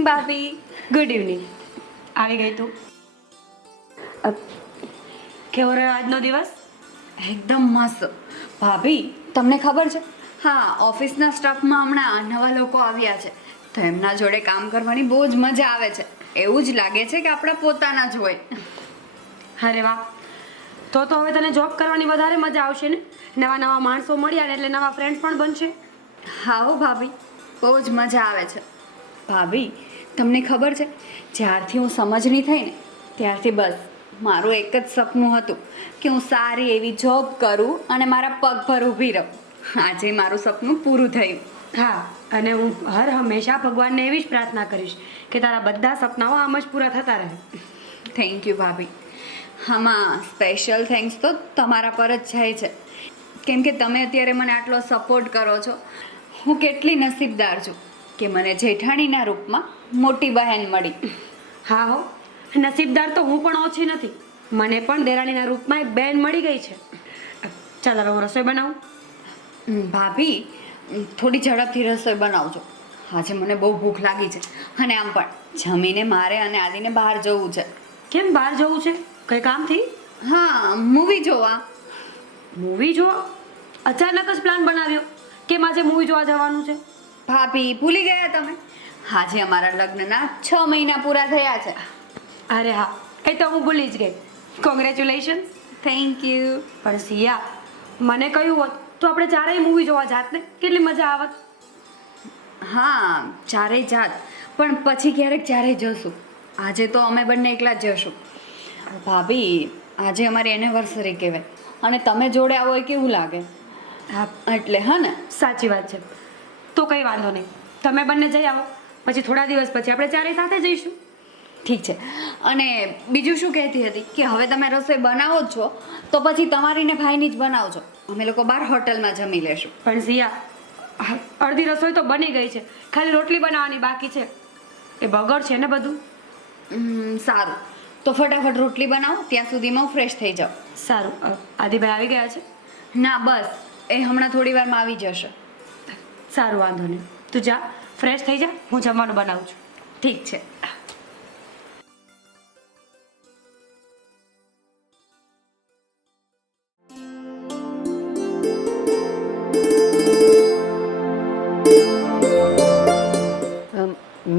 Evening ભાભી. Good evening. આવી ગઈ તું? કેવો રહ્યો આજનો દિવસ? એકદમ મસ્ત. ભાભી તમને ખબર છે, હા, ઓફિસના સ્ટાફમાં હમણાં નવા લોકો આવ્યા છે, તો એમના જોડે કામ કરવાની બહુ જ મજા આવે છે. એવું જ લાગે છે કે આપણા પોતાના જ હોય. અરે વાહ, તો હવે તને જોબ કરવાની વધારે મજા આવશે ને? નવા નવા માણસો મળ્યા ને એટલે નવા ફ્રેન્ડ્સ પણ બનશે. હા હો ભાભી, બહુ જ મજા આવે છે. ભાભી તમને ખબર છે, જ્યારથી હું સમજણી થઈ ને ત્યારથી બસ મારું એક જ સપનું હતું કે હું સારી એવી જોબ કરું અને મારા પગ પર ઊભી રહું. આજે મારું સપનું પૂરું થયું. હા, અને હું હંમેશા ભગવાનને એવી જ પ્રાર્થના કરીશ કે તારા બધા સપનાઓ આમ જ પૂરા થતા રહે. થેન્ક યુ ભાભી. આમાં સ્પેશિયલ થેન્ક્સ તો તમારા પર જ જાય છે, કેમ કે તમે અત્યારે મને આટલો સપોર્ટ કરો છો. હું કેટલી નસીબદાર છું કે મને જેઠાણીના રૂપમાં મોટી બહેન મળી. હા હો, નસીબદાર તો હું પણ ઓછી નથી. મને પણ દેરાણીના રૂપમાં એક બેન મળી ગઈ છે. ચાલ હવે હું રસોઈ બનાવું. ભાભી થોડી ઝડપથી રસોઈ બનાવજો. આજે મને બહુ ભૂખ લાગી છે, અને આમ પણ જમીને મારે અને આદિને બહાર જવું છે. કેમ બહાર જવું છે? કઈ કામથી? હા, મૂવી જોવા. મૂવી જોવા? અચાનક જ પ્લાન બનાવ્યો. કેમ આજે મૂવી જોવા જવાનું છે? ભાભી ભૂલી ગયા તમે? આજે અમારા લગ્નના 6 મહિના પૂરા થયા છે. અરે હા, એ તો હું ભૂલી જ ગઈ. કોંગ્રેચ્યુલેશન. Thank you. પણ સિયા, મને કહ્યું હોત તો આપણે ચારેય મૂવી જોવા જાત ને, કેટલી મજા આવત. હા, ચારેય જાત, પણ પછી ક્યારેક ચારેય જશું. આજે તો અમે બંને એકલા જ જશું. ભાભી આજે અમારી એનિવર્સરી કહેવાય, અને તમે જોડે આવો એ કેવું લાગે? હા, એટલે હા ને? સાચી વાત છે. તો કંઈ વાંધો નહીં, તમે બંને જઈ આવો, પછી થોડા દિવસ પછી આપણે ચારેય સાથે જઈશું. ઠીક છે. અને બીજું શું કહેતી હતી કે હવે તમે રસોઈ બનાવો જ છો, તો પછી તમારી ને ભાઈની જ બનાવજો. અમે લોકો બહાર હોટલમાં જમી લેશું. પણ સિયા, અડધી રસોઈ તો બની ગઈ છે, ખાલી રોટલી બનાવવાની બાકી છે. એ બગડ છે ને બધું. સારું, તો ફટાફટ રોટલી બનાવો, ત્યાં સુધીમાં હું ફ્રેશ થઈ જાઉં. સારું. આદિભાઈ આવી ગયા છે? ના બસ, એ હમણાં થોડી વારમાં આવી જશે. સારું, વાંધો નહીં. તું જા, ફ્રેશ થઈ જા, હું જમવાનું બનાવું છું. ઠીક છે.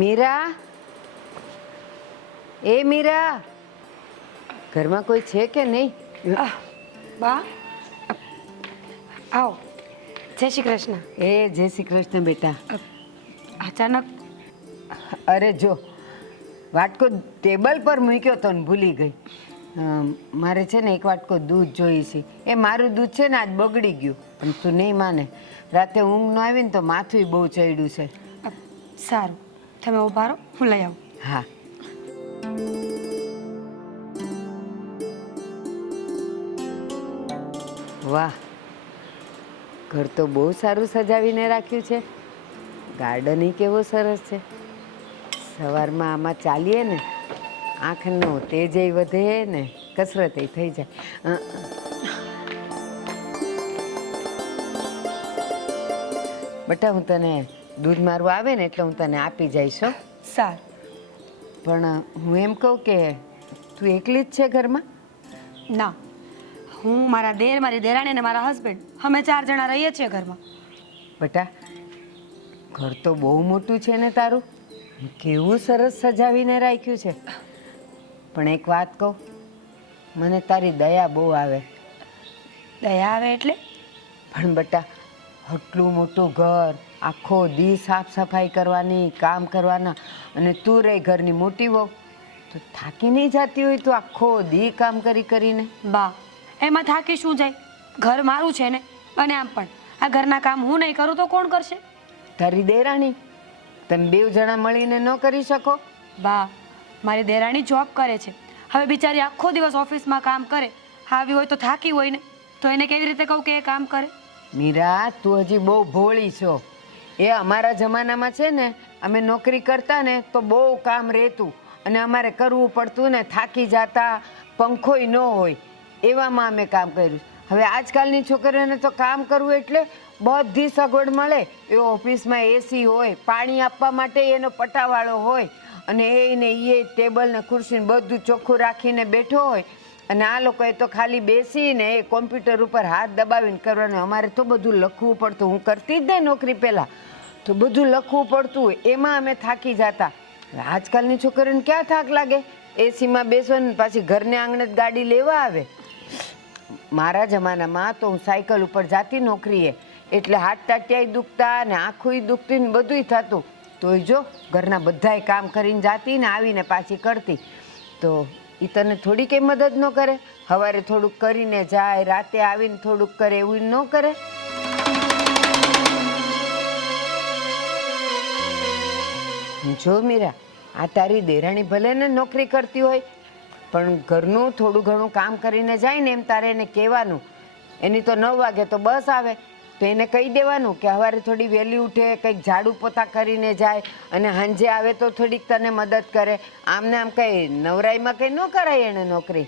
મીરા, એ મીરા, ઘરમાં કોઈ છે કે નહીં? બા, આવો. જય શ્રી કૃષ્ણ. એ જય શ્રી કૃષ્ણ બેટા. અચાનક? અરે જો, વાટકો ટેબલ પર મૂક્યો તો ને ભૂલી ગઈ. મારે છે ને એક વાટકો દૂધ જોઈએ છે. એ મારું દૂધ છે ને આજ બગડી ગયું, પણ તું નહીં માને, રાતે ઊંઘ ન આવી ને તો માથું બહુ ચડ્યું છે. સારું, તમે ઊભા રહો, હું લઈ આવું. હા. વાહ, ઘર તો બહુ સારું સજાવીને રાખ્યું છે. ગાર્ડન કેવો સરસ છે. સવારમાં આમાં ચાલીએ ને, આંખનો તેજય વધે ને કસરત થઈ જાય. બેટા, હું તને દૂધ મારવું આવે ને એટલે હું તને આપી જઈશ. સારું. પણ હું એમ કહું કે તું એકલી જ છે ઘરમાં? ના, હું, મારા દેર, મારી દેરાણી અને મારા હસબન્ડ, અમે 4 જણા રહીએ છીએ ઘરમાં. બેટા, ઘર તો બહુ મોટું છે ને તારું. કેવું સરસ સજાવીને રાખ્યું છે. પણ એક વાત કહું, મને તારી દયા બહુ આવે. દયા આવે એટલે? પણ બેટા, આટલું મોટું ઘર, આખો દી સાફ સફાઈ કરવાની, કામ કરવાના, અને તું રહી ઘરની મોટી વહુ, તો થાકી નહીં જતી હોય તો આખો દી કામ કરીને? બા, એમાં થાકી શું જાય? ઘર મારું છે ને, અને આમ પણ આ ઘરના કામ હું નહીં કરું તો કોણ કરશે? તારી દેરાણી. તમે 2 જણા મળીને ન કરી શકો? બા, મારી દેરાણી જોબ કરે છે. હવે બિચારી આખો દિવસ ઓફિસમાં કામ કરે, આવી હોય તો થાકી હોય ને, તો એને કેવી રીતે કહું કે એ કામ કરે? મીરા, તું હજી બહુ ભોળી છો. એ અમારા જમાનામાં છે ને, અમે નોકરી કરતા ને તો બહુ કામ રહેતું, અને અમારે કરવું પડતું ને, થાકી જતા, પંખોય ન હોય, એવામાં અમે કામ કર્યું. હવે આજકાલની છોકરીઓને તો કામ કરવું એટલે બધી સગવડ મળે. એ ઓફિસમાં એસી હોય, પાણી આપવા માટે એનો પટાવાળો હોય, અને એને એ ટેબલ ને ખુરશી ને બધું ચોખ્ખું રાખીને બેઠો હોય. અને આ લોકોએ તો ખાલી બેસીને એ કોમ્પ્યુટર ઉપર હાથ દબાવીને કરવાનું. અમારે તો બધું લખવું પડતું. હું કરતી જ નહીં નોકરી પહેલાં, તો બધું લખવું પડતું. એમાં અમે થાકી જતા. આજકાલની છોકરીઓને ક્યાં થાક લાગે? એસીમાં બેસવાનું, પાછી ઘરને આંગણે જ ગાડી લેવા આવે. મારા જમાનામાં તો હું સાયકલ ઉપર જાતી નોકરીએ, એટલે હાથ ટાટિયાય દુખતા ને આંખોય દુખતી ને બધુંય થતું. તોય જો ઘરના બધાય કામ કરીને જાતી ને આવીને પાછી કરતી. તો એ તને થોડી કંઈ મદદ ન કરે? સવારે થોડુંક કરીને જાય, રાતે આવીને થોડુંક કરે, એવું ન કરે? જો મીરા, આ તારી દેરાણી ભલે ને નોકરી કરતી હોય, પણ ઘરનું થોડું ઘણું કામ કરીને જાય ને એમ તારે એને કહેવાનું. એની તો 9 વાગે તો બસ આવે, તો એને કહી દેવાનું કે સવારે થોડી વહેલી ઉઠે, કંઈક ઝાડુ પોતા કરીને જાય, અને સાંજે આવે તો થોડીક તને મદદ કરે. આમને આમ કંઈ નવરાઈમાં કંઈ ન કરાય એને નોકરી.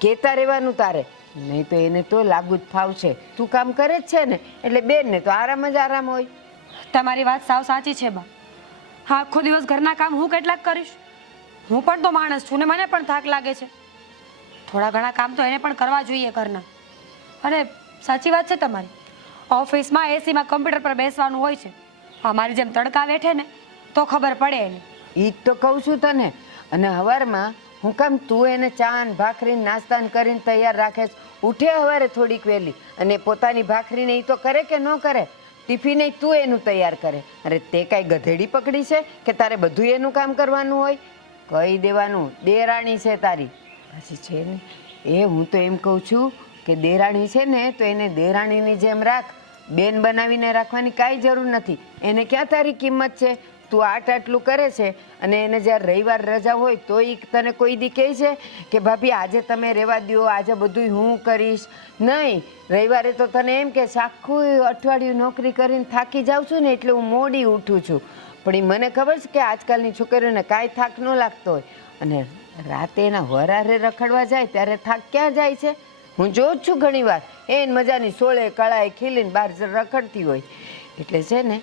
કહેતા રહેવાનું તારે, નહીં તો એને તો લાગુ જ ફાવશે. તું કામ કરે જ છે ને, એટલે બેનને તો આરામ જ આરામ હોય. તમારી વાત સાવ સાચી છે બા. હા, આખો દિવસ ઘરના કામ હું કેટલાક કરીશ? હું પણ તો માણસ છું ને, મને પણ થાક લાગે છે. થોડા ઘણા કામ તો એને પણ કરવા જોઈએ ઘરના. અને સાચી વાત છે તમારી, ઓફિસમાં એસીમાં કમ્પ્યુટર પર બેસવાનું હોય છે. અમારી જેમ તડકા વેઠે ને તો ખબર પડે એને. ઈ જ તો કહું છું તને. અને સવારમાં હું કામ તું એને ચા ને ભાખરીને નાસ્તા કરીને તૈયાર રાખે છે? ઉઠે સવારે થોડીક વહેલી, અને પોતાની ભાખરીને એ તો કરે કે ન કરે? ટિફિને તું એનું તૈયાર કરે. અરે તે કાંઈ ગધેડી પકડી છે કે તારે બધું એનું કામ કરવાનું હોય? કહી દેવાનું, દેરાણી છે તારી. પછી છે ને એ હું તો એમ કહું છું કે દેરાણી છે ને તો એને દેરાણીની જેમ રાખ. બેન બનાવીને રાખવાની કાંઈ જરૂર નથી. એને ક્યાં તારી કિંમત છે? તું આટલું કરે છે, અને એને જ્યારે રવિવાર રજા હોય તો એ તને કોઈ દી કહે છે કે ભાભી આજે તમે રહેવા દો, આજે બધું હું કરીશ? નહીં. રવિવારે તો તને એમ કે આખું અઠવાડિયું નોકરી કરીને થાકી જાઉં છું ને એટલે હું મોડી ઉઠું છું. પણ એ મને ખબર છે કે આજકાલની છોકરીઓને કાંઈ થાક ન લાગતો હોય. અને રાતે એના વરારે રખડવા જાય ત્યારે થાક ક્યાં જાય છે? હું જોઉં જ છું ઘણી વાર એને મજાની સોળે કળાએ ખીલીને બહાર રખડતી હોય. એટલે છે ને,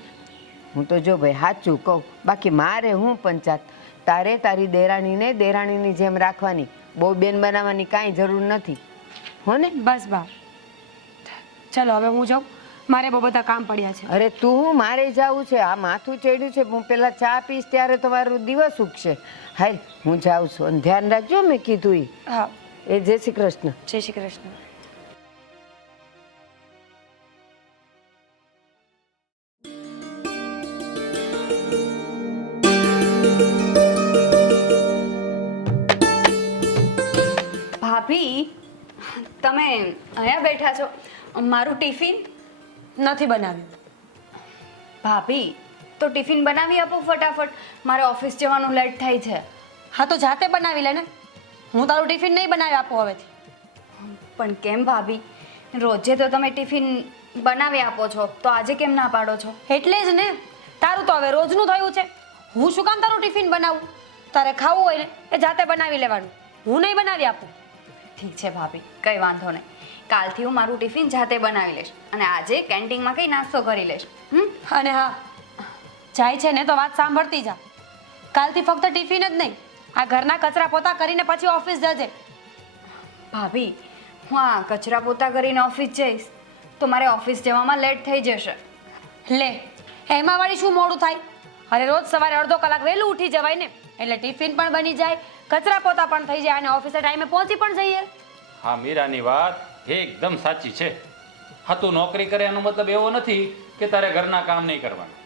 હું તો જો ભાઈ સાચું કહું, બાકી મારે હું પંચાત. તારે તારી દેરાણીને દેરાણીની જેમ રાખવાની, બહુ બેન બનાવવાની કાંઈ જરૂર નથી, હો ને? બસ બા, ચલો હવે હું જાઉં, મારે બહુ બધા કામ પડ્યા છે. અરે તું, હું મારે જવું છે. આ માથું ચડ્યું છે, હું પેલા ચા પીશ ત્યારે તમારું દિવસ ઉગશે. હાલ હું જાઉં છું, અને ધ્યાન રાખજો મેં કીધું એ. હા, એ જય શ્રી કૃષ્ણ. જય શ્રી કૃષ્ણ. ભાભી, તમે અહીંયા બેઠા છો? મારું ટિફિન નથી બનાવ્યું. ભાભી, તો ટિફિન બનાવી આપો ફટાફટ, મારે ઓફિસ જવાનું લેટ થાય છે. હા, તો જાતે બનાવી લે ને. હું તારું ટિફિન નહીં બનાવી આપું હવેથી. પણ કેમ ભાભી? રોજે તો તમે ટિફિન બનાવી આપો છો, તો આજે કેમ ના પાડો છો? એટલે જ ને, તારું તો હવે રોજનું થયું છે. હું શું કામ તારું ટિફિન બનાવું? તારે ખાવું હોય ને એ જાતે બનાવી લેવાનું, હું નહીં બનાવી આપું. ઠીક છે ભાભી, કંઈ વાંધો નહીં. કાલથી હું મારું ટિફિન જાતે બનાવી લઈશ, અને આજે કેન્ટીનમાં કંઈ નાસ્તો કરી લઈશ. અને હા, જાય છે ને તો વાત સાંભળતી જા. કાલથી ફક્ત ટિફિન જ નહીં, આ ઘરના કચરા પોતા કરીને પછી ઓફિસ જજે. ભાભી, હું આ કચરા પોતા કરીને ઓફિસ જઈશ તો મારે ઓફિસ જવામાં લેટ થઈ જશે. લે, એમાં વળી શું મોડું થાય? અરે રોજ સવારે અડધો કલાક વહેલું ઉઠી જવાય ને, એટલે ટિફિન પણ બની જાય, કચરા પોતા પણ થઈ જાય, અને ઓફિસે ટાઈમે પહોંચી પણ જઈએ. હા, મીરાની વાત એકદમ સાચી છે. હા, તું નોકરી કરે એનો મતલબ એવો નથી કે તારે ઘરના કામ નહીં કરવાના.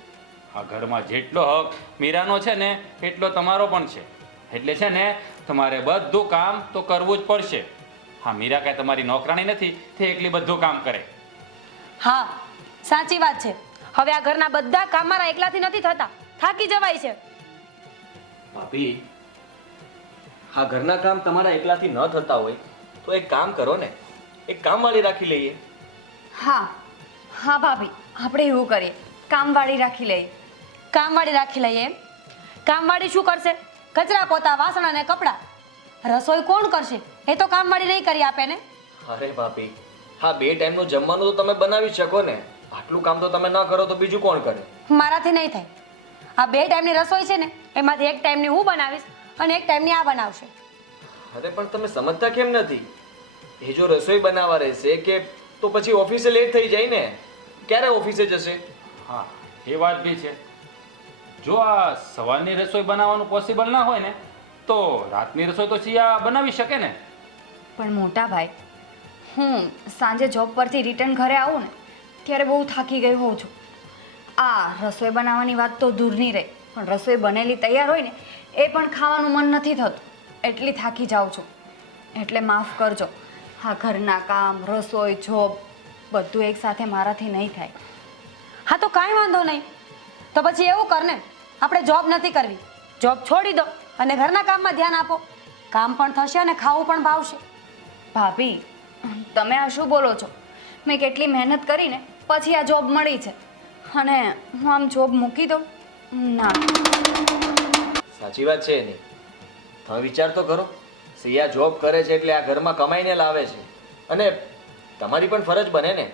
આ ઘરમાં જેટલો હક મીરાનો છે ને એટલો તમારો પણ છે. એટલે છે ને તમારે બધું કામ તો કરવું જ પડશે. હા, મીરા કાંઈ તમારી નોકરાણી નથી તે એકલી બધું કામ કરે. હા, સાચી વાત છે. હવે આ ઘરના બધા કામ મારા એકલાથી નથી થતા, થાકી જવાય છે. ભાભી, આ ઘરના કામ તમારા એકલાથી ન થતા હોય તો એક કામ કરો ને, એક કામવાળી રાખી લઈએ. હા હા ભાભી, આપણે એવું કરીએ, કામવાળી રાખી લઈએ. કામવાળી રાખી લઈએ એમ? કામવાળી શું કરશે? કચરા પોતા, વાસણ અને કપડાં. રસોઈ કોણ કરશે? એ તો કામવાળી નહીં કરી આપે ને. અરે ભાભી, હા 2 ટાઈમનું જમવાનું તો તમે બનાવી શકો ને. આટલું કામ તો તમે ન કરો તો બીજું કોણ કરે? મારાથી નહીં થાય. આ 2 ટાઈમની રસોઈ છે ને એમાંથી 1 ટાઈમની હું બનાવીશ અને 1 ટાઈમની આ બનાવશે. અરે પણ તમે સમજતા કેમ નથી? એ જો રસોઈ બનાવવા રહેશે કે તો પછી ઓફિસે લેટ થઈ જાય ને. ક્યારે ઓફિસે જશે? હા એ વાત બી છે. જો આ સવારની રસોઈ બનાવવાનું પોસિબલ ના હોય ને તો રાતની રસોઈ તો સિયા બનાવી શકે ને. પણ મોટા ભાઈ, હું સાંજે જોબ પરથી રિટર્ન ઘરે આવું ને ત્યારે બહુ થાકી ગઈ હોઉં છું. આ રસોઈ બનાવવાની વાત તો દૂરની રહી, પણ રસોઈ બનેલી તૈયાર હોય ને એ પણ ખાવાનું મન નથી થતું. એટલી થાકી જાઉં છું. એટલે માફ કરજો. હા, ઘરના કામ, રસોઈ, જોબ બધું એકસાથે મારાથી નહીં થાય. હા તો કાંઈ વાંધો નહીં. તો પછી એવું કર ને, આપણે જોબ નથી કરવી. જોબ છોડી દો અને ઘરના કામમાં ધ્યાન આપો. કામ પણ થશે અને ખાવું પણ ભાવશે. ભાભી, તમે આ શું બોલો છો? મેં કેટલી મહેનત કરીને પછી આ જોબ મળી છે અને હું આમ જોબ મૂકી દઉં? ના. સાચી વાત છે એની. તમે વિચાર તો કરો. સિયા જોબ કરે છે એટલે આ ઘરમાં કમાઈને લાવે છે અને તમારી પણ ફરજ બને ને.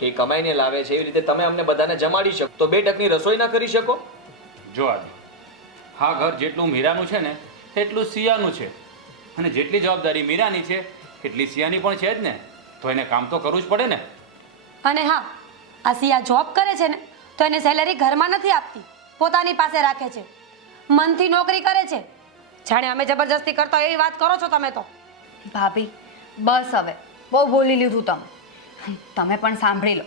એ કમાઈને લાવે છે એવી રીતે તમે અમને બધાને જમાડી શકો તો 2 ટકની રસોઈ ના કરી શકો? જો આદિ, હા ઘર જેટલું મીરાનું છે ને એટલું સિયાનું છે, અને જેટલી જવાબદારી મીરાની છે એટલી સિયાની પણ છે જ ને. તો એને કામ તો કરવું જ પડે ને. અને હા, આ સિયા જોબ કરે છે ને તો એને સેલેરી ઘરમાં નથી આપતી, પોતાની પાસે રાખે છે. મનથી નોકરી કરે છે. જાણે અમે જબરજસ્તી કરતા હોય એવી વાત કરો છો તમે તો. ભાભી, બસ હવે બહુ બોલી લીધું તમે. તમે પણ સાંભળી લો,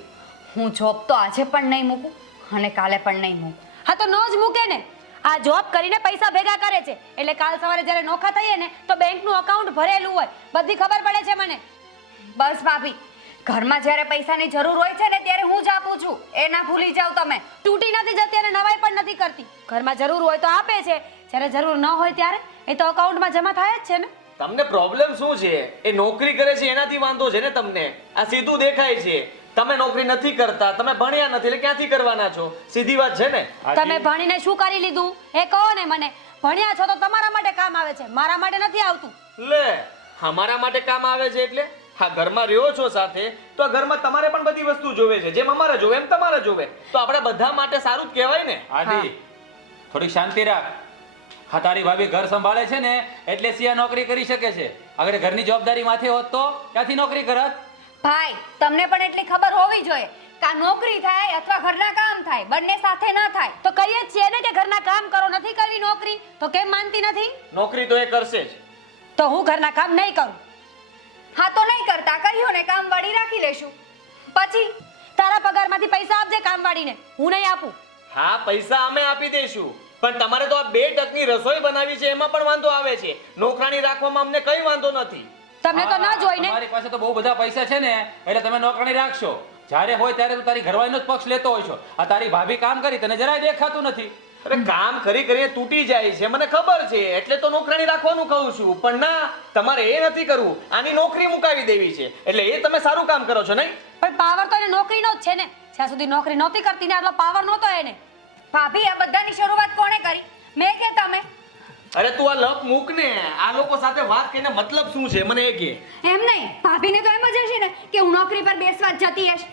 હું જોબ તો આજે પણ નહીં મૂકું અને કાલે પણ નહીં મૂકું. હા તો ન જ મૂકે ને. આ જોબ કરીને પૈસા ભેગા કરે છે એટલે કાલ સવારે જ્યારે નોખા થઈએ ને તો બેંકનું અકાઉન્ટ ભરેલું હોય, બધી ખબર પડે છે મને. બસ ભાભી, ઘરમાં જ્યારે પૈસાની જરૂર હોય છે ને ત્યારે હું જ આપું છું, એ ના ભૂલી જાઓ તમે. તૂટી નથી જતી અને નવાઈ પણ નથી કરતી. ઘરમાં જરૂર હોય તો આપે છે, જ્યારે જરૂર ન હોય ત્યારે એ તો અકાઉન્ટમાં જમા થાય જ છે ને. તમને પ્રોબ્લેમ શું છે? એ નોકરી કરે છે એનાથી વાંધો છે ને તમને. આ સીધું દેખાય છે. તમે નોકરી નથી કરતા, તમે ભણ્યા નથી એટલે ક્યાંથી કરવાના છો? સીધી વાત છે ને. તમે ભણીને શું કરી લીધું એ કહો ને મને. ભણ્યા છો તો તમારા માટે કામ આવે છે, મારા માટે નથી આવતું. લે, અમારા માટે કામ આવે છે એટલે? હા, ઘરમાં રહ્યો છો સાથે તો આ ઘરમાં તમારે પણ બધી વસ્તુ જોવે છે. જેમ અમારે જોવે એમ તમારે જોવે. તો આપણે બધા માટે સારું જ કહેવાય ને. આદિ, થોડીક શાંતિ રાખ. હા, તારી ભાભી ઘર સંભાળે છે ને એટલે સિયા નોકરી કરી શકે છે. અગર ઘરની જવાબદારી માથે હોત તો ક્યાંથી નોકરી કરત? ભાઈ, તમને પણ એટલી ખબર હોવી જોઈએ કે આ નોકરી થાય અથવા ઘરના કામ થાય, બંને સાથે ના થાય. તો કહીએ જ છીએ ને કે ઘરના કામ કરો, નથી કરવી નોકરી. તો કેમ માનતી નથી? નોકરી તો એ કરશે જ. તો હું ઘરના કામ નહીં કરું. હા તો નહીં કરતા, કહ્યું ને કામવાળી રાખી લેશું. પછી તારા પગારમાંથી પૈસા આપજે કામવાળીને, હું નહીં આપું. હા, પૈસા અમે આપી દઈશું પણ તમારે તો આ 2 ટકની રસોઈ બનાવી છે એમાં પણ વાંધો આવે છે. નોકરાણી રાખવામાં અમને કઈ વાંધો નથી. તમને તો ન જોઈને. તમારી પાસે તો બહુ બધા પૈસા છે ને એટલે તમે નોકરાણી રાખશો. જ્યારે હોય ત્યારે તું તારી ઘરવાળીનો જ પક્ષ લેતો હોય છો. આ તારી ભાભી કામ કરી તને જરાય દેખાતું નથી. અરે કામ કરી કરીને તૂટી જાય છે, મને ખબર છે, એટલે તો નોકરાણી રાખવાનું કહું છું. પણ ના, તમારે એ નથી કરવું. આની નોકરી મુકાવી દેવી છે એટલે એ તમે સારું કામ કરો છો નહીં? પણ પાવર તો એને નોકરીનો જ છે ને. જ્યાં સુધી નોકરી નહોતી કરતી ને આટલો પાવર નહોતો એને. ભાભી, આ બધાની શરૂઆત કોણે કરી? મેં કે તમે? અરે તું આ લપ મૂક ને. આ લોકો સાથે વાત કરીને મતલબ શું છે મને એ કે. એમ નહીં, ભાભીને તો એમ જ હશે ને કે હું નોકરી પર બેસવા જ જતી હશે.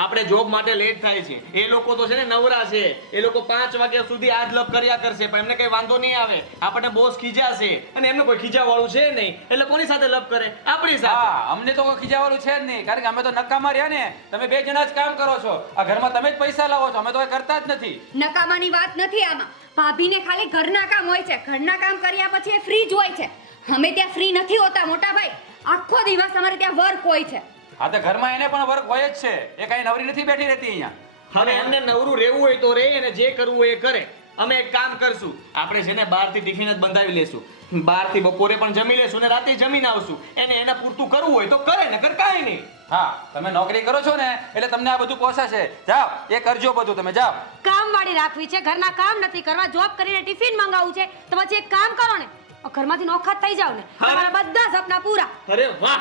આપણે જોબ માટે લેટ થાય છે. એ લોકો તો છે ને નવરા છે. એ લોકો 5 વાગ્યા સુધી આ જ લપ કર્યા કરશે પણ એમને કઈ વાંધો નહીં આવે. આપણને બોસ ખીજાશે અને એમને કોઈ ખીજાવાળું છે નહીં એટલે કોની સાથે લપ કરે? આપણી સાથે. હા, અમને તો કોઈ ખીજાવાનું છે જ નહીં, કારણ કે અમે તો નકામા રહ્યા ને. તમે 2 જણા જ કામ કરો છો. આ ઘરમાં તમે જ પૈસા લાવો છો, અમે તો એ કરતા જ નથી. નકામાની વાત નથી આમાં. ભાભીને ખાલી ઘરના કામ હોય છે. ઘરના કામ કર્યા પછી એ ફ્રી જ હોય છે. અમે ત્યાં ફ્રી નથી હોતા મોટા ભાઈ. આખો દિવસ અમારે ત્યાં વર્ક હોય છે. હા, તો ઘરમાં એને પણ વર્ક હોય જ છે. એ કઈ નવરી નથી બેઠી રહેતી અહીંયા. હવે એમને નવરું રહેવું હોય તો રહે અને જે કરવું હોય એ કરે. અમે એક કામ કરશું, આપણે છે ને બહારથી ટિફિન જ બંધાવી લેશું. બહારથી બપોરે પણ જમી લેશું અને રાતે જમીને આવશું. એને એના પૂરતું કરવું હોય તો કરે, નકર કાંઈ નહીં. હા, તમે નોકરી કરો છો ને એટલે તમને આ બધું પોસાશે. જાઓ, એ કરજો બધું. તમે જાઓ. કામવાળી રાખવી છે, ઘરના કામ નથી કરવા, જોબ કરીને ટિફિન મંગાવવું છે તો પછી એક કામ કરો ને, ઘરમાંથી નોખા થઈ જાવ ને, તમારા બધા સપના પૂરા. અરે વાહ,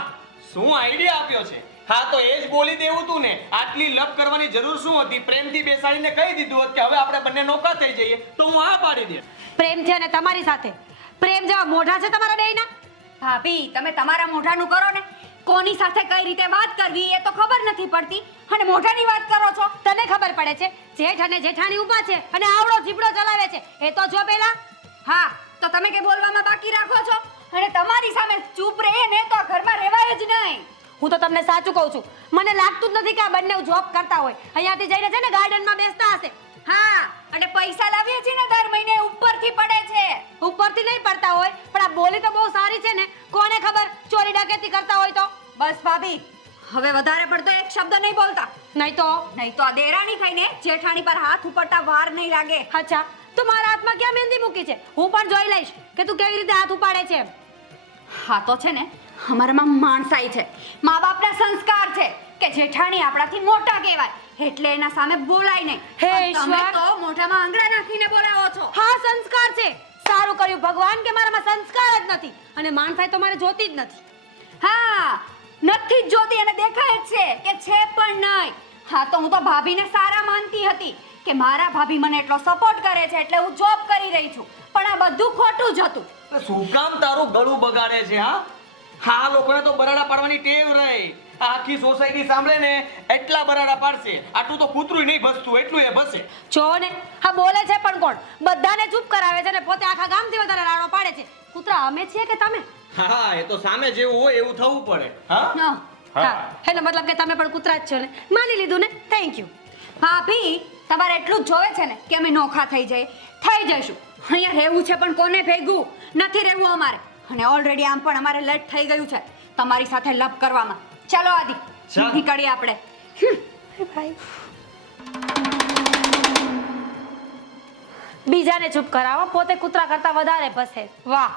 શું આઈડિયા આપ્યો છે. હા, તો એ જ બોલી દેવું તું ને. આટલી લપ કરવાની જરૂર શું હતી? પ્રેમથી બેસાડીને કહી દીધું હોત કે હવે આપણે બંને નોકા થઈ જઈએ તો હું આ પાડી દે. પ્રેમ છે અને તમારી સાથે પ્રેમ જેવા મોઢા છે તમારા બેયના. ભાભી, તમે તમારા મોઢાનું કરો ને. કોની સાથે કઈ રીતે વાત કરવી એ તો ખબર નથી પડતી અને મોઢાની વાત કરો છો. તને ખબર પડે છે જેઠ અને જેઠાણી ઊભા છે અને આવડો જીબડો ચલાવે છે એ તો જો પેલા. હા તો તમે કે બોલવામાં બાકી રાખો છો અને તમારી સામે ચૂપ રહે ને તો આ ઘરમાં રહેવાય જ નહીં. હું તો તમને સાચું કહું છું, મને લાગતું જ નથી કે આ બંને જોબ કરતા હોય. અહીંયાથી જઈને છે ને ગાર્ડનમાં બેસતા હશે. હા અને પૈસા લાવીએ છીએ ને દર મહિને ઉપરથી પડે છે. ઉપરથી નહીં પડતા હોય પણ આ બોલી તો બહુ સારી છે ને, કોને ખબર ચોરી ડકેતી કરતા હોય તો. બસ ભાભી હવે વધારે પડતો એક શબ્દ નહીં બોલતા, નહીં તો નહીં તો આ દેરાણી થઈને જેઠાણી પર હાથ ઉપડતા વાર નહીં લાગે. અચ્છા, તું મારા હાથમાં ક્યાં મહેંદી મૂકી છે? હું પણ જોઈ લઈશ કે તું કેવી રીતે હાથ ઉપાડે છે. હા તો છે ને અમારામાં માણસાઈ છે, મા બાપના સંસ્કાર છે કે જેઠાણી આપણાથી મોટા કહેવાય એટલે એના સામે બોલાય નહીં. હે પણ તમે ઈશ્વર! તો મોઢામાં આંગળા નાખીને બોલાવો છો. હા, સંસ્કાર છે. સારું કર્યું ભગવાન કે મારામાં સંસ્કાર જ નથી અને માણસાઈ તો મારે જોતી જ નથી. હા નથી જ જોતી અને દેખાય જ છે કે છે પણ નહીં. હા તો હું તો ભાભીને સારા માનતી હતી કે મારા ભાભી મને એટલો સપોર્ટ કરે છે એટલે હું જોબ કરી રહી છું, પણ આ બધું ખોટું જ હતું. તો શું કામ તારું ગળું બગાડે છે? હા લોકોને તો બરાડા પાડવાની ટેવ રહી. આખી સોસાયટી સાંભળે ને એટલા બરાડા પાડશે, આટલું તો કૂતરું નહીં ભસતું એટલું એ ભસે. જો ને હા બોલે છે પણ કોણ? બધાને ચૂપ કરાવે છે ને પોતે આખા ગામથી વધારે રાડો પાડે છે. કૂતરા અમે છીએ કે તમે? હા એ તો સામે જેવું હોય એવું થવું પડે. હા હા હા, એનો મતલબ કે તમે પણ કૂતરા જ છો ને. માની લીધું ને, થેન્ક યુ. ભાભી તમારે એટલું જ જોવે છે ને કે અમે નોખા થઈ જઈશું. અહીંયા રહેવું છે પણ કોને ભેગું નથી રહેવું અમારે, અને ઓલરેડી આમ પણ અમારે લેટ થઈ ગયું છે તમારી સાથે લપ કરવામાં. ચાલો આદિ ચાલ. નીકળીએ આપણે. બીજાને ચૂપ કરાવો, પોતે કૂતરા કરતા વધારે ભસે. વાહ.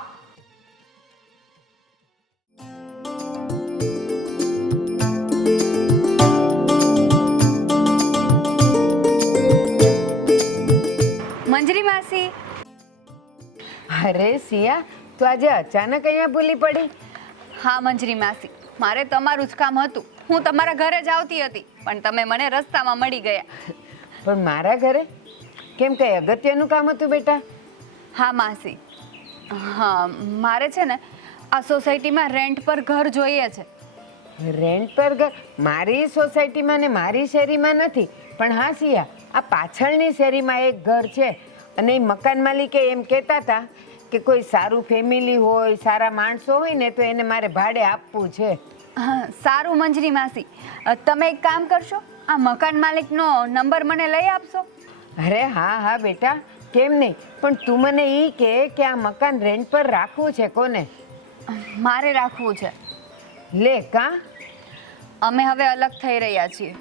મંજરી માસી. અરે સિયા, તું આજે અચાનક અહીંયા ભૂલી પડી? હા મંજરી માસી, મારે તમારું જ કામ હતું. હું તમારા ઘરે જ આવતી હતી પણ તમે મને રસ્તામાં મળી ગયા. પણ મારા ઘરે કેમ, કઈ અગત્યનું કામ હતું બેટા? હા માસી, હા મારે છે ને આ સોસાયટીમાં રેન્ટ પર ઘર જોઈએ છે. રેન્ટ પર ઘર? મારી સોસાયટીમાં ને મારી શેરીમાં નથી, પણ હા સિયા, આ પાછળની શેરીમાં એક ઘર છે અને એ મકાન માલિકે એમ કહેતા હતા કે કોઈ સારું ફેમિલી હોય, સારા માણસો હોય ને તો એને મારે ભાડે આપવું છે. સારું મંજરી માસી, તમે એક કામ કરશો, આ મકાન માલિકનો નંબર મને લઈ આપશો? અરે હા હા બેટા, કેમ નહીં, પણ તું મને એ કહે કે આ મકાન રેન્ટ પર રાખવું છે કોને? મારે રાખવું છે. લે કાં? અમે હવે અલગ થઈ રહ્યા છીએ.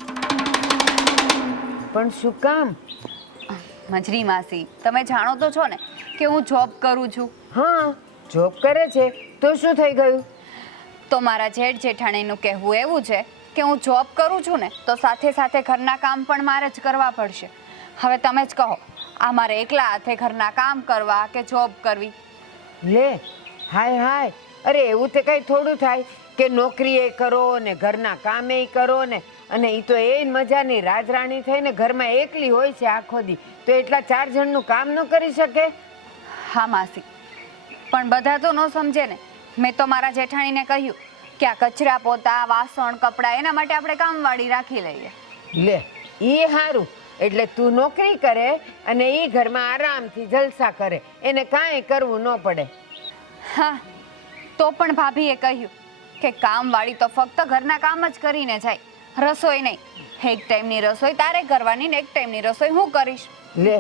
પણ શું કામ? મંજરી માસી, તમે જાણો તો છો ને કે હું જોબ કરું છું. હા, જોબ કરે છે તો શું થઈ ગયું? તો મારા જેઠ જેઠાણીનું કહેવું એવું છે કે હું જોબ કરું છું ને તો સાથે સાથે ઘરના કામ પણ મારે જ કરવા પડશે. હવે તમે જ કહો, આ મારે એકલા હાથે ઘરના કામ કરવા કે જોબ કરવી? લે હાય હાય, અરે એવું તે કઈ થોડું થાય કે નોકરી એ કરો ને ઘરના કામે કરો ને, અને એ તો એ મજાની રાજરાણી થઈને ઘરમાં એકલી હોય છે આખો દી, તો એટલા 4 જણનું કામ ન કરી શકે? હા માસી, પણ બધા તો ન સમજે ને. મેં તો મારા જેઠાણીને કહ્યું કે આ કચરા પોતા વાસણ કપડાં એના માટે આપણે કામવાળી રાખી લઈએ. લે એ સારું, એટલે તું નોકરી કરે અને એ ઘરમાં આરામથી જલસા કરે, એને કાંઈ કરવું ન પડે. હા તો પણ ભાભીએ કહ્યું કે કામવાળી તો ફક્ત ઘરના કામ જ કરીને જાય, રસોઈ નહીં. એક ટાઈમની રસોઈ તારે કરવાની ને એક ટાઈમની રસોઈ હું કરીશ. લે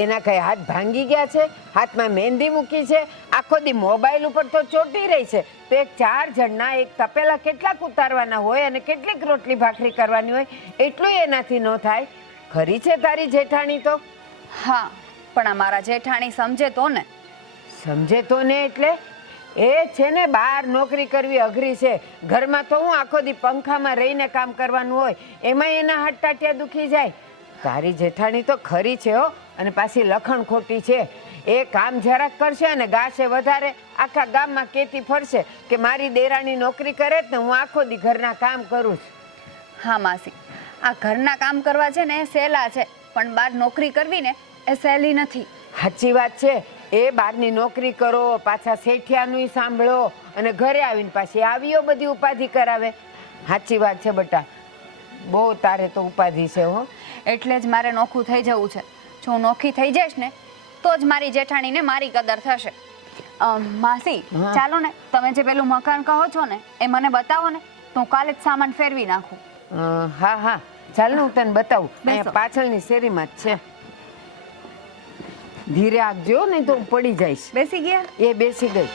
એના કઈ હાથ ભાંગી ગયા છે? હાથમાં મહેંદી મૂકી છે? આખો દી મોબાઈલ ઉપર તો ચોટી રહી છે, તો એક 4 જણના એક તપેલા કેટલાક ઉતારવાના હોય અને કેટલીક રોટલી ભાખરી કરવાની હોય, એટલું એનાથી ન થાય. ખરી છે તારી જેઠાણી તો. હા પણ આ મારા જેઠાણી સમજે તો ને. સમજે તો ને એટલે એ છે ને બહાર નોકરી કરવી અઘરી છે, ઘરમાં તો હું આખો દી પંખામાં રહીને કામ કરવાનું હોય, એમાં એના હાથ ટાટિયા દુખી જાય. તારી જેઠાણી તો ખરી છે હો, અને પાછી લખણ ખોટી છે. એ કામ જરાક કરશે અને ગાશે વધારે, આખા ગામમાં કેતી ફરશે કે મારી દેરાણી નોકરી કરે જ ને હું આખો દી ઘરના કામ કરું છું. હા માસી, આ ઘરના કામ કરવા છે ને એ સહેલા છે, પણ બહાર નોકરી કરવી ને એ સહેલી નથી. સાચી વાત છે, એ બહારની નોકરી કરો, પાછા શેઠિયાનું સાંભળો અને ઘરે આવીને પાછી આવીઓ બધી ઉપાધિ કરાવે. સાચી વાત છે બટા, બહુ તારે તો ઉપાધિ છે હો. એટલે જ મારે નોખું થઈ જવું છે. જો હું નોખી થઈ જઈશ ને તો જ મારી જેઠાણીને મારી કદર થશે. માસી હા. ચાલો ને, તમે જે પેલું મકાન કહો છો ને એ મને બતાવો ને, તો હું કાલે જ સામાન ફેરવી નાખું. હા હા, ચાલ ને હું તને બતાવું. બેસો. અહીંયા પાછળની શેરીમાં જ છે. ધીરે આપજો નહીં તો હું પડી જઈશ. બેસી ગયા? એ બેસી ગઈ.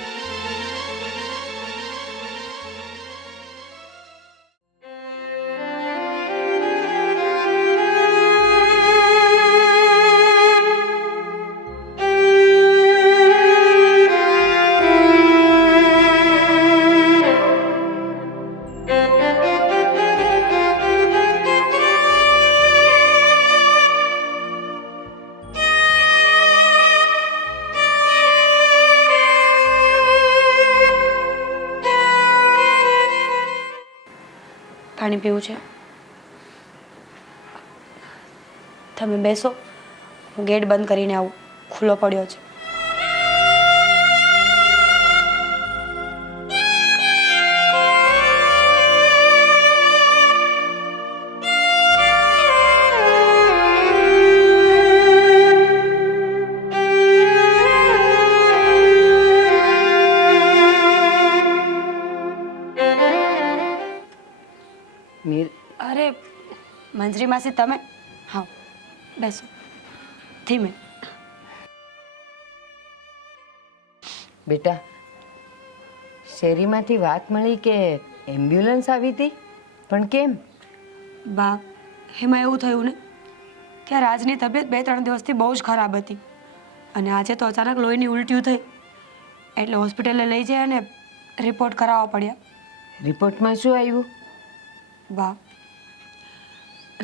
પાણી પીવું છે? તમે બેસો, હું ગેટ બંધ કરીને આવું, ખુલ્લો પડ્યો છે. મીર, અરે મંજરી માસી, તમે હા બેસો, ધીમે. બેટા, શેરીમાંથી વાત મળી કે એમ્બ્યુલન્સ આવી હતી, પણ કેમ? બા, એમાં એવું થયું ને કે રાજની તબિયત 2-3 દિવસથી બહુ જ ખરાબ હતી અને આજે તો અચાનક લોહીની ઉલટીઓ થઈ એટલે હોસ્પિટલે લઈ જઈ અને રિપોર્ટ કરાવવા પડ્યા. રિપોર્ટમાં શું આવ્યું? બા,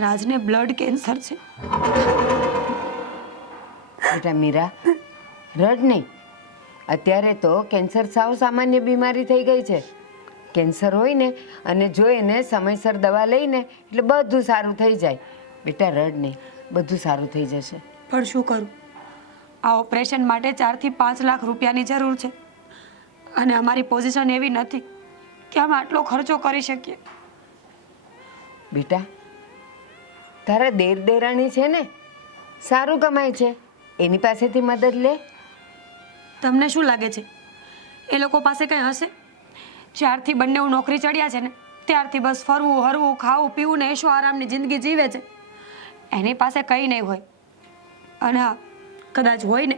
રાજને બ્લડ કેન્સર છે. બેટા મીરા, રડ નહીં. અત્યારે તો કેન્સર સાવ સામાન્ય બીમારી થઈ ગઈ છે. કેન્સર હોય ને અને જો એને સમયસર દવા લઈને એટલે બધું સારું થઈ જાય. બેટા રડ નહીં, બધું સારું થઈ જશે. પણ શું કરું? આ ઓપરેશન માટે 4 થી 5 લાખ રૂપિયાની જરૂર છે અને અમારી પોઝિશન એવી નથી કે અમે આટલો ખર્ચો કરી શકીએ. બેટા, તારા દેરાણી છે ને, સારું કમાય છે, એની પાસેથી મદદ લે. તમને શું લાગે છે એ લોકો પાસે કંઈ હશે? જ્યારથી બંને નોકરી ચડ્યા છે ને ત્યારથી બસ ફરવું, હરવું, ખાવું, પીવું ને એશો આરામની જિંદગી જીવે છે. એની પાસે કંઈ નહીં હોય અને હા, કદાચ હોય ને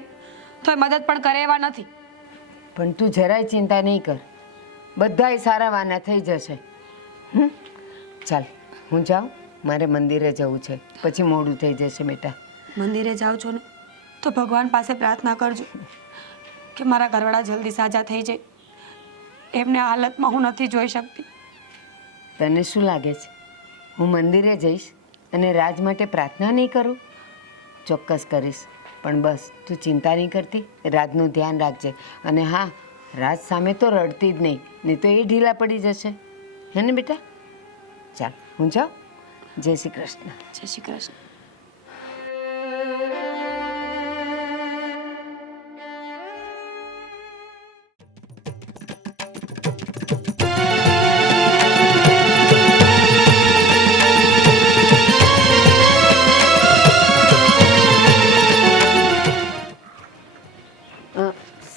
તો એ મદદ પણ કરે એવા નથી. પણ તું જરાય ચિંતા નહીં કર, બધાય સારા વાના થઈ જશે. ચાલ હું જાઉં, મારે મંદિરે જવું છે, પછી મોડું થઈ જશે. બેટા, મંદિરે જાઓ છો ને તો ભગવાન પાસે પ્રાર્થના કરજો કે મારા ઘરવાળા જલ્દી સાજા થઈ જાય. એમને આ હાલતમાં હું નથી જોઈ શકતી. તને શું લાગે છે હું મંદિરે જઈશ અને રાજ માટે પ્રાર્થના નહીં કરું? ચોક્કસ કરીશ, પણ બસ તું ચિંતા નહીં કરતી, રાજનું ધ્યાન રાખજે. અને હા, રાજ સામે તો રડતી જ નહીં તો એ ઢીલા પડી જશે. હે ને બેટા? ચાલ હું જાઉં. જય શ્રી કૃષ્ણ. જય શ્રી કૃષ્ણ.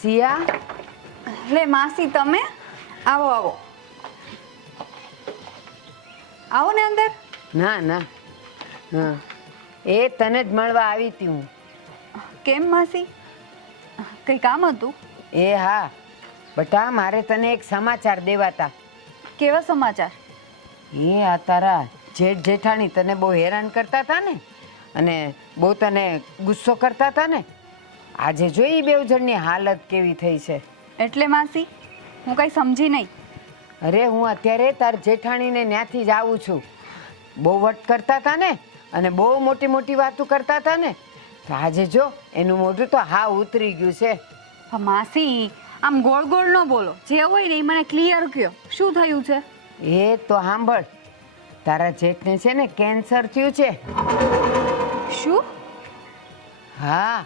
સિયા, લે માસી, તમે આવો આવો આવો ને અંદર. ના ના, હા, એ તને જ મળવા આવી હતી હું. કેમ માસી, કંઈ કામ હતું? એ હા બટા, મારે તને એક સમાચાર દેવાતા. કેવા સમાચાર? એ આ તારા જેઠ જેઠાણી તને બહુ હેરાન કરતા હતા ને અને બહુ તને ગુસ્સો કરતા હતા ને, આજે જોઈ બેવ જણની હાલત કેવી થઈ છે. એટલે માસી, હું કંઈ સમજી નહીં. અરે હું અત્યારે તાર જેઠાણીને ત્યાંથી જ આવું છું. બહુ વટ કરતા હતા ને અને બહુ મોટી મોટી વાતો કરતા હતા ને, તો આજે જો એનું મોઢું તો હા ઉતરી ગયું છે. પણ માસી, આમ ગોળ ગોળ ન બોલો, જે હોય ને એ મને ક્લિયર કહો, શું થયું છે? એ તો સાંભળ, તારા જેઠને છે ને કેન્સર થયું છે. શું? હા,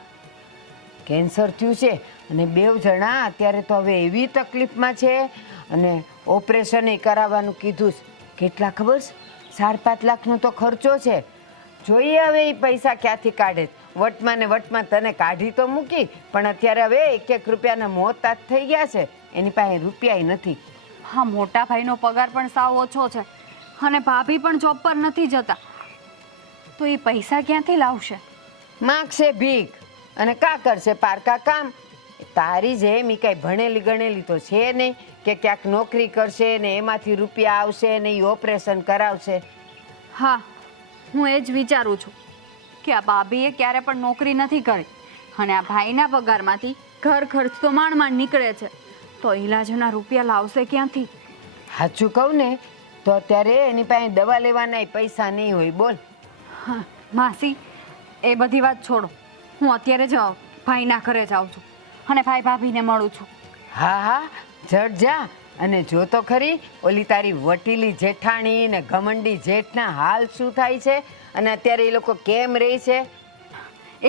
કેન્સર થયું છે અને બેવ જણા અત્યારે તો હવે એવી તકલીફમાં છે અને ઓપરેશન કરાવવાનું કીધું છે. કેટલા ખબર છે? 4-5 લાખનો તો ખર્ચો છે. જોઈએ હવે એ પૈસા ક્યાંથી કાઢે છે. વટમાં ને વટમાં તને કાઢી તો મૂકી, પણ અત્યારે હવે 1-1 રૂપિયાના મોહતાજ થઈ ગયા છે. એની પાસે રૂપિયાય નથી. હા, મોટા ભાઈનો પગાર પણ સાવ ઓછો છે અને ભાભી પણ જોબ પર નથી જતા, તો એ પૈસા ક્યાંથી લાવશે? માગશે ભીખ અને કા કરશે પારકા કામ. તારી જેમ ઈ કાંઈ ભણેલી ગણેલી તો છે નહીં કે ક્યાંક નોકરી કરશે ને એમાંથી રૂપિયા આવશે ને એ ઓપરેશન કરાવશે. હા, હું એ જ વિચારું છું કે આ ભાભીએ ક્યારે પણ નોકરી નથી કરી અને આ ભાઈના પગારમાંથી ઘર ખર્ચ તો માંડ માંડ નીકળે છે, તો ઈલાજના રૂપિયા લાવશે ક્યાંથી? સાચું કહું ને તો અત્યારે એની પાસે દવા લેવાના પૈસા નહીં હોય. બોલ. હા માસી, એ બધી વાત છોડો. હું અત્યારે જ ભાઈના ઘરે જાઉં છું અને ભાઈ ભાભીને મળું છું. હા હા, જટ જા અને જો તો ખરી ઓલી તારી વટીલી જેઠાણી ને ઘમંડી જેઠના હાલ શું થાય છે અને અત્યારે એ લોકો કેમ રહે છે.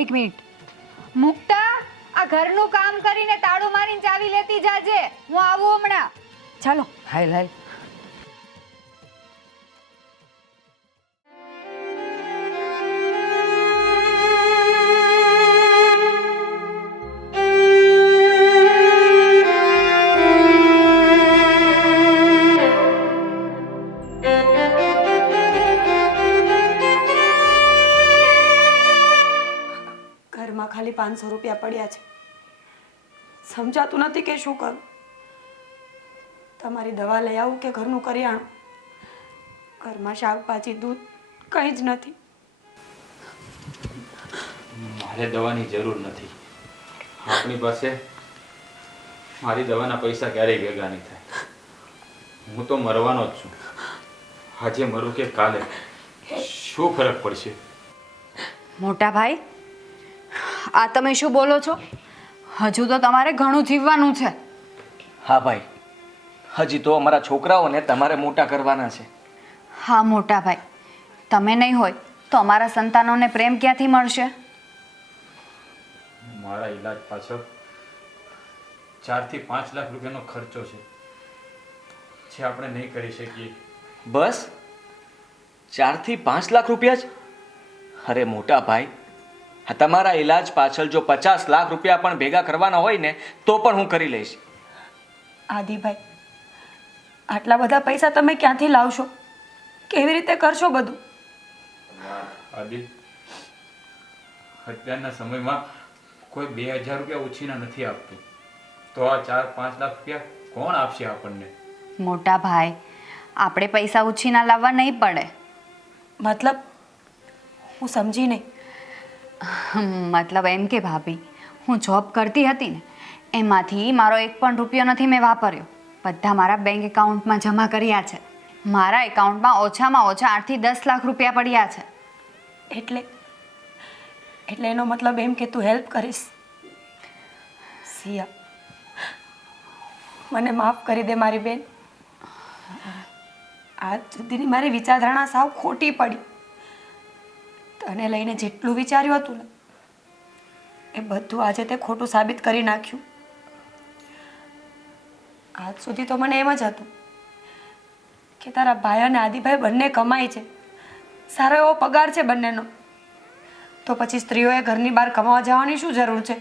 એક મિનિટ. મુક્તા, આ ઘરનું કામ કરીને તાળું મારીને ચાવી લેતી જાજે. હું આવું હમણાં. ચાલો. હાલ હાલ. ઘરમાં ખાલી 500 રૂપિયા પડ્યા છે. સમજાતું નથી કે શું કરું. તમારી દવા લઈ આવું કે ઘરનું કરિયાણું? ઘરમાં શાકભાજી, દૂધ કંઈ જ નથી. મારે દવાની જરૂર નથી. આપણી પાસે મારી દવાના પૈસા ક્યારેય ભેગા નહીં થાય. હું તો મરવાનો જ છું. આજે મરું કે કાલે શું ફરક પડશે? મોટા ભાઈ, આ તમે શું બોલો છો? હજુ તો તમારે ઘણું જીવવાનું છે. હા ભાઈ, હજી તો અમારા છોકરાઓને તમારે મોટા કરવાના છે. હા મોટા ભાઈ, તમે નહીં હોય તો અમારા સંતાનોને પ્રેમ ક્યાંથી મળશે? મારા ઈલાજ પાછળ 4 થી 5 લાખ રૂપિયાનો ખર્ચો છે જે આપણે નહીં કરી શકીએ. બસ 4 થી 5 લાખ રૂપિયા જ? અરે મોટા ભાઈ, હા, તમારા ઈલાજ પાછળ જો 50 લાખ રૂપિયા પણ ભેગા કરવાના હોય ને તો પણ હું કરી લઈશ. આદિભાઈ, આટલા બધા પૈસા તમે ક્યાંથી લાવશો? કેવી રીતે કરશો બધું? આદિ, અત્યારના સમયમાં કોઈ 2000 રૂપિયા ઓછીના નથી આપતું, તો આ 4-5 લાખ રૂપિયા કોણ આપશે આપણને? મોટા ભાઈ, આપણે પૈસા ઉછીના લાવવા નહીં પડે. મતલબ? હું સમજી નહીં. મતલબ એમ કે ભાભી, હું જોબ કરતી હતી ને એમાંથી મારો 1 પણ રૂપિયો નથી મેં વાપર્યો. બધા મારા બેંક એકાઉન્ટમાં જમા કર્યા છે. મારા એકાઉન્ટમાં ઓછામાં ઓછા 8 થી 10 લાખ રૂપિયા પડ્યા છે. એટલે એનો મતલબ એમ કે તું હેલ્પ કરીશ? સિયા, મને માફ કરી દે મારી બેન. આજ સુધીની મારી વિચારધારણા સાવ ખોટી પડી. તને લઈને જેટલું વિચાર્યું હતું ને એ બધું આજે તે ખોટું સાબિત કરી નાખ્યું. આજ સુધી તો મને એમ જ હતું કે તારા ભાઈ અને આદિભાઈ બંને કમાય છે, સારો એવો પગાર છે બંનેનો, તો પછી સ્ત્રીઓએ ઘરની બહાર કમાવા જવાની શું જરૂર છે?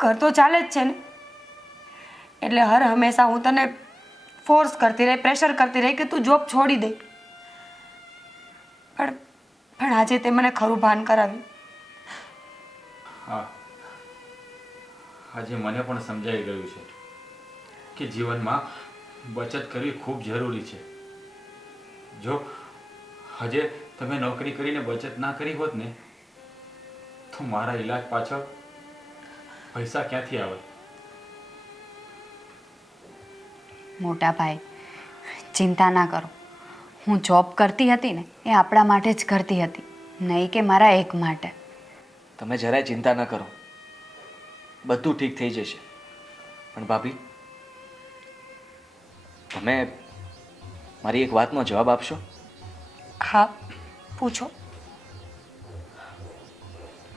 ઘર તો ચાલે જ છે ને. એટલે હર હંમેશા હું તને ફોર્સ કરતી રહી, પ્રેશર કરતી રહી કે તું જોબ છોડી દે. પણ આજે તે મને ખરું ભાન કરાવ્યું. હા, આજે મને પણ સમજાઈ ગયું છે કે જીવનમાં બચત કરવી ખૂબ જરૂરી છે. જો આજે તમે નોકરી કરીને બચત ના કરી હોત ને તો મારા ઈલાજ પાછળ પૈસા ક્યાંથી આવે? મોટા ભાઈ, ચિંતા ના કરો. હું જોબ કરતી હતી ને એ આપણા માટે જ કરતી હતી, નહીં કે મારા એક માટે. તમે જરાય ચિંતા ન કરો, બધું ઠીક થઈ જશે. પણ ભાભી, તમે મારી એક વાતનો જવાબ આપશો? હા, પૂછો.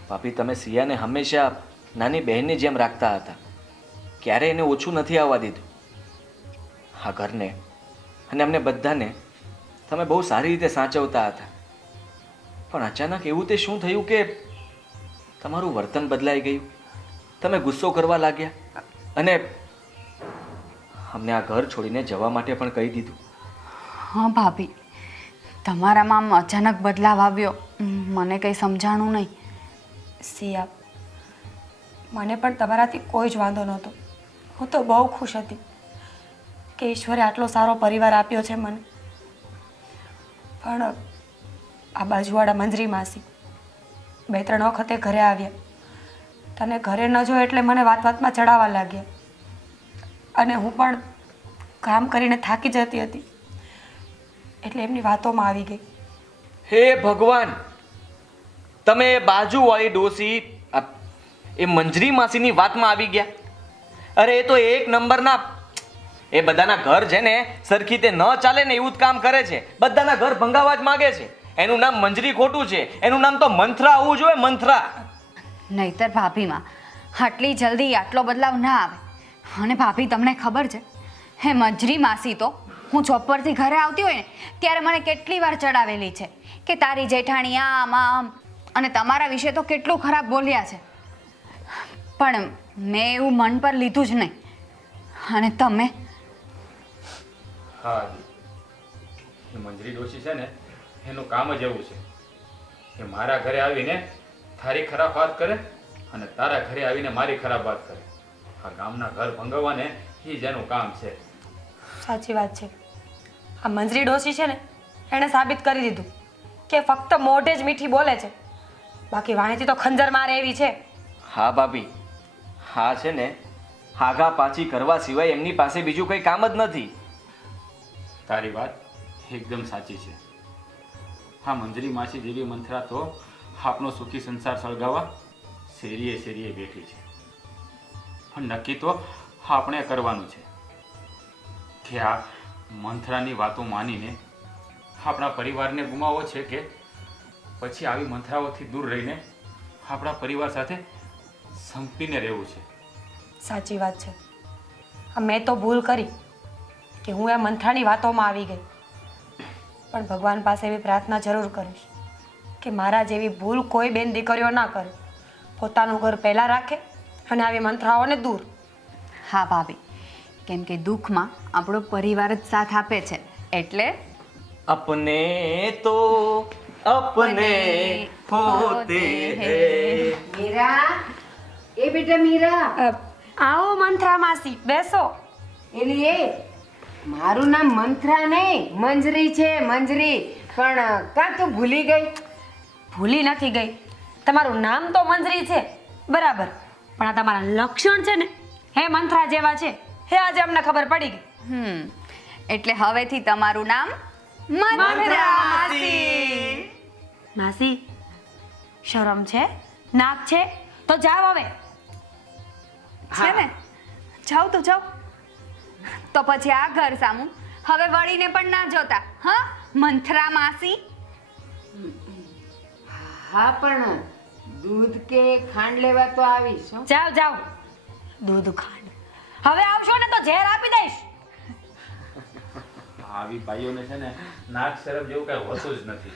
ભાભી, તમે સિયાને હંમેશા નાની બહેનની જેમ રાખતા હતા. ક્યારે એને ઓછું નથી આવવા દીધું. આ ઘરને અને અમને બધાને તમે બહુ સારી રીતે સાચવતા હતા. પણ અચાનક એવું તે શું થયું કે તમારું વર્તન બદલાઈ ગયું? તમે ગુસ્સો કરવા લાગ્યા અને અમને આ ઘર છોડીને જવા માટે પણ કહી દીધું. હા ભાભી, તમારામાં આમ અચાનક બદલાવ આવ્યો, મને કંઈ સમજાણું નહીં. સિયા, મને પણ તમારાથી કોઈ જ વાંધો નહોતો. હું તો બહુ ખુશ હતી કે ઈશ્વરે આટલો સારો પરિવાર આપ્યો છે મને. પણ આ બાજુવાળા મંજરી માસી 2-3 વખતે ઘરે આવ્યા. તને ઘરે ન જો એટલે મને વાત વાતમાં ચડાવવા લાગ્યા. અને હું પણ કામ કરીને થાકી જતી હતી એટલે એમની વાતોમાં આવી ગઈ. હે ભગવાન! તમે બાજુવાળી ડોસી એ મંજરી માસીની વાતમાં આવી ગયા? અરે એ તો એક નંબરના એ બધાના ઘર છે ને સરખી તે ન ચાલે ને એવું જ કામ કરે છે. બધાના ઘર ભંગાવા જ માગે છે. એનું નામ મંજરી ખોટું છે. એનું નામ તો મંથરા હોવું જોઈએ, મંથરા. નહીતર ભાભીમાં આટલી જલ્દી આટલો બદલાવ ના આવે. અને ભાભી, તમને ખબર છે, હે મંજરી માસી તો હું જોબ પરથી ઘરે આવતી હોય ને ત્યારે મને કેટલી વાર ચડાવેલી છે કે તારી જેઠાણી આમ આમ, અને તમારા વિશે તો કેટલું ખરાબ બોલ્યા છે. પણ મેં એવું મન પર લીધું જ નહીં. અને તમે? હા, એ મંજરી ડોશી છે ને એનું કામ જ એવું છે કે મારા ઘરે આવીને તારી ખરાબ વાત કરે અને તારા ઘરે આવીને મારી ખરાબ વાત કરે. આ ગામના ઘર ભંગાવવાને એ જ એનું કામ છે. સાચી વાત છે. આ મંજરી ડોશી છે ને એણે સાબિત કરી દીધું કે ફક્ત મોઢે જ મીઠી બોલે છે, બાકી વાણીથી તો ખંજર મારે એવી છે. હા ભાભી, હા છે ને આગા પાછી કરવા સિવાય એમની પાસે બીજું કંઈ કામ જ નથી. તારી વાત એકદમ સાચી છે. હા, મંજરી માસી જેવી મંથરા તો આપણો સુખી સંસાર સળગાવવા શેરીએ શેરીએ બેઠી છે. પણ નક્કી તો આપણે કરવાનું છે કે આ મંથરાની વાતો માનીને આપણા પરિવારને ગુમાવવો છે કે પછી આવી મંથરાઓથી દૂર રહીને આપણા પરિવાર સાથે સંપીને રહેવું છે. સાચી વાત છે. મેં તો ભૂલ કરી કે હું એ મંથરાની વાતોમાં આવી ગઈ. પણ ભગવાન પાસે એવી પ્રાર્થના જરૂર કરીશ કે મારા જેવી ભૂલ કોઈ બેન દીકરીઓ ના કરે. પોતાનું ઘર પહેલાં રાખે અને આવી મંથરાઓને દૂર. હા ભાભી, કેમ કે દુઃખમાં આપણો પરિવાર જ સાથ આપે છે. એટલે अपने तो अपने होते हैं. મીરા, એ બેટા મીરા, આવો મંથરા માસી, બેસો. એલી એ મારું નામ મંથરા નહીં, મંજરી છે, મંજરી. પણ કાં તું ભૂલી ગઈ? ભૂલી નથી ગઈ. તમારું નામ તો મંજરી છે બરાબર, પણ આ તમારા લક્ષણ છે ને હે મંથરા જેવા છે. હે આજે અમને ખબર પડી ગઈ. એટલે હવેથી તમારું નામ મંથરા માસી. માસી, શરમ છે? નાક છે? તો જાવ હવે. છે ને? જાઓ તો જાઓ. તો પછી આ ઘર સામું હવે વળીને પણ ના જોતા. હા, મંથરા માસી. હા, પણ દૂધ કે ખાંડ લેવા તો આવીશ હો. જાવ જાવ. દૂધ ખાંડ હવે આવશો ને તો ઝેર આપી દઈશ. આવી ભાઈઓને છે ને નાક શરમ જેવું કઈ હોતું જ નથી.